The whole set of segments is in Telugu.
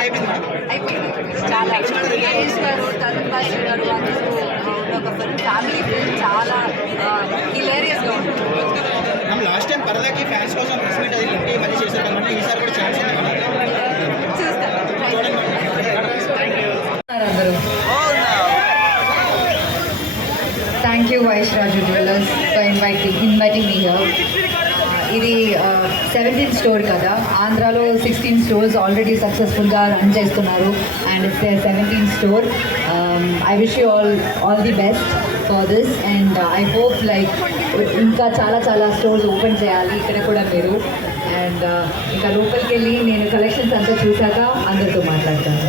అయిపోయింది. చాలా గణేష్ గారు, తరుణ్ భాష గారు అందరూ ఉన్న ఒక ఫిల్మ్, ఫ్యామిలీ ఫిల్మ్, చాలా హిలేరియస్గా ఉంటుంది. లాస్ట్ టైం పరదాకి ఫ్యాన్స్ కోసం ప్రెస్ మీట్ అది పెట్టి మళ్ళీ చేశారు కాబట్టి ఈసారి కూడా ఛాన్స్ ఉంది కదా. చూస్తాను. Thank you, Vaishraju Jewellers, for inviting me here. ఇది 17th స్టోర్ కదా, ఆంధ్రాలో 16 స్టోర్స్ ఆల్రెడీ సక్సెస్ఫుల్గా రన్ చేస్తున్నారు and it's the 17th store. I wish you all the best for this and I hope like ఇంకా చాలా స్టోర్స్ ఓపెన్ చేయాలి ఇక్కడ కూడా మీరు. అండ్ ఇంకా లోపలికి వెళ్ళి నేను కలెక్షన్స్ అంతా చూశాక అందరితో మాట్లాడతాను.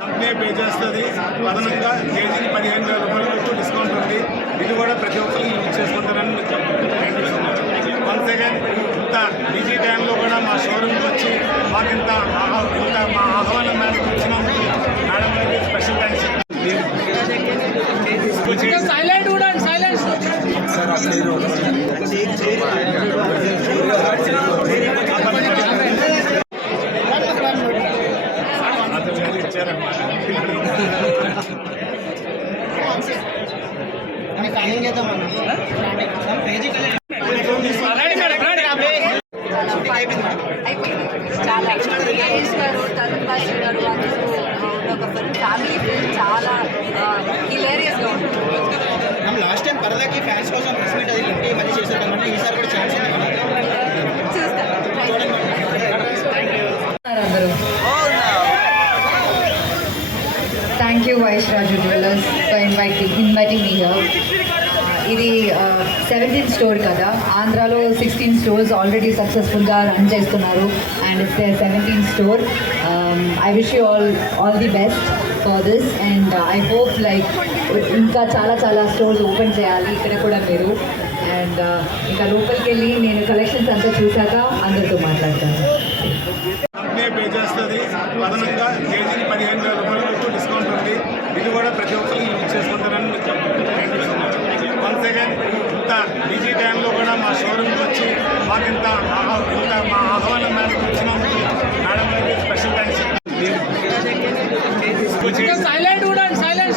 కంపెనీ పే చేస్తుంది, అదనంగా కేజీకి 15,000 రూపాయల వరకు డిస్కౌంట్ ఉంది. ఇది కూడా ప్రతి ఒక్కరికి యూజ్ చేసుకుంటారని వన్స్ అగైన్ ఇంత బిజీ టైంలో కూడా మా షోరూమ్కి వచ్చి మాకు ఇంత మా ఆహ్వానం మేరకు వచ్చినందుకు మేడం గారికి స్పెషల్ థ్యాంక్స్. సైలెంట్ కూడా సైలెంట్ అయిపోయింది. చాలా గణేష్ గారు, తరుణ్ భాష గారు అందరూ ఉన్న ఒక ఫిల్మ్, ఫ్యామిలీ ఫిల్మ్, చాలా హిలేరియస్గా ఉంటుంది. లాస్ట్ టైం పరదాకి ఫ్యాన్స్ కోసం ప్రెస్ మీట్ అది పెట్టి మళ్ళీ చేశారు కాబట్టి ఈసారి కూడా ఛాన్స్ ఉంది కదా. చూస్తాను. Thank you, Vaishraju Jewellers, for inviting me here. ఇది 17th స్టోర్ కదా, ఆంధ్రాలో 16 స్టోర్స్ ఆల్రెడీ సక్సెస్ఫుల్గా రన్ చేస్తున్నారు and it's the 17th store. I wish you all the best for this and I hope like ఇంకా చాలా స్టోర్స్ ఓపెన్ చేయాలి ఇక్కడ కూడా మీరు. అండ్ ఇంకా లోపలికి వెళ్ళి నేను కలెక్షన్స్ అంతా చూశాక అందరితో మాట్లాడతాను. కంపెనీ పే చేస్తుంది, అదనంగా కేజీకి 15,000 రూపాయల వరకు డిస్కౌంట్ ఉంది. ఇది కూడా ప్రతి ఒక్కరికి యూజ్ చేసుకుంటారని వన్స్ అగైన్ ఇంత బిజీ టైంలో కూడా మా షోరూమ్కి వచ్చి మాకు ఇంత మా ఆహ్వానం మేరకు వచ్చినందుకు మేడం గారికి స్పెషల్ థ్యాంక్స్. సైలెంట్ కూడా సైలెంట్